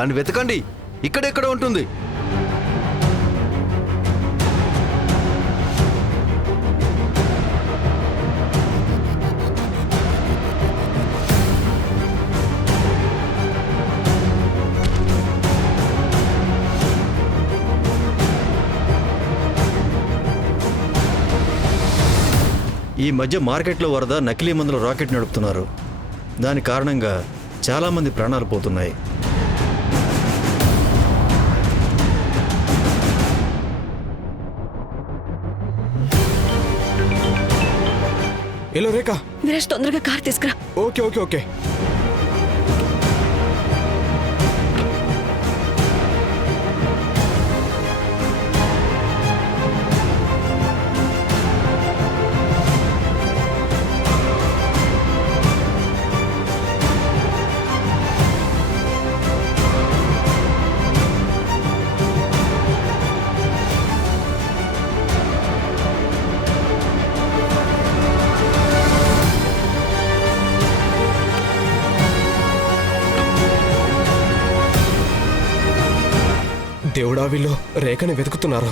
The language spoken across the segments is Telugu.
దాన్ని వెతకండి, ఇక్కడెక్కడ ఉంటుంది. ఈ మధ్య మార్కెట్లో వరద నకిలీ మందుల రాకెట్ నడుపుతున్నారు. దాని కారణంగా చాలామంది ప్రాణాలు పోతున్నాయి. హలో రేఖ, విరాజ్ తొందరగా కార్ తీసుకురా. Okay okay okay. దేవుడా, వీళ్ళు రేఖని వెతుకుతున్నారు.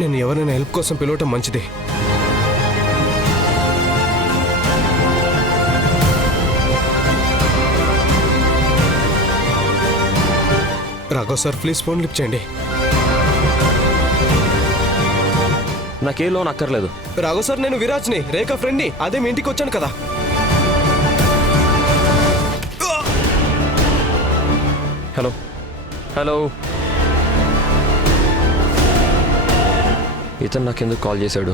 నేను ఎవరైనా హెల్ప్ కోసం పిలవటం మంచిది. Raghav sir, please phone lift చేయండి. నాకే లోన్ అక్కర్లేదు. రాఘవ్ సార్, నేను విరాజ్ని, రేఖ ఫ్రెండ్ని. అదే మీ ఇంటికి వచ్చాను కదా. హలో హలో, ఇతను నాకెందుకు కాల్ చేశాడు?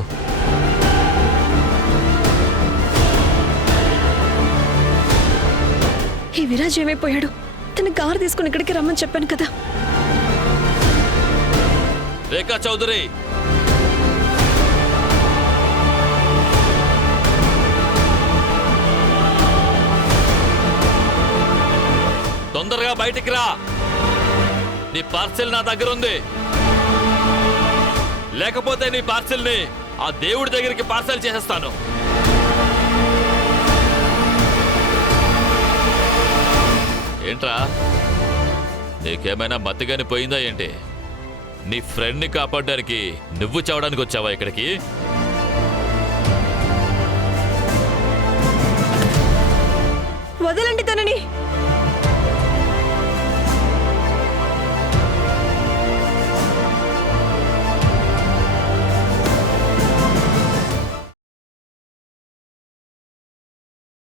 ఈ విరాజ్ ఏమైపోయాడు? తన కారు తీసుకుని ఇక్కడికి రమ్మని చెప్పాను కదా. రేఖా చౌదరి, తొందరగా బయటికి రా. నీ పార్సెల్ నా దగ్గర ఉంది. లేకపోతే నీ పార్సెల్ ని ఆ దేవుడి దగ్గరికి పార్సెల్ చేసేస్తాను. ఏంట్రా, నీకేమైనా మత్తిగాని పోయిందా ఏంటి? నీ ఫ్రెండ్ని కాపాడడానికి నువ్వు చావడానికి వచ్చావా ఇక్కడికి? వదలండి తనని.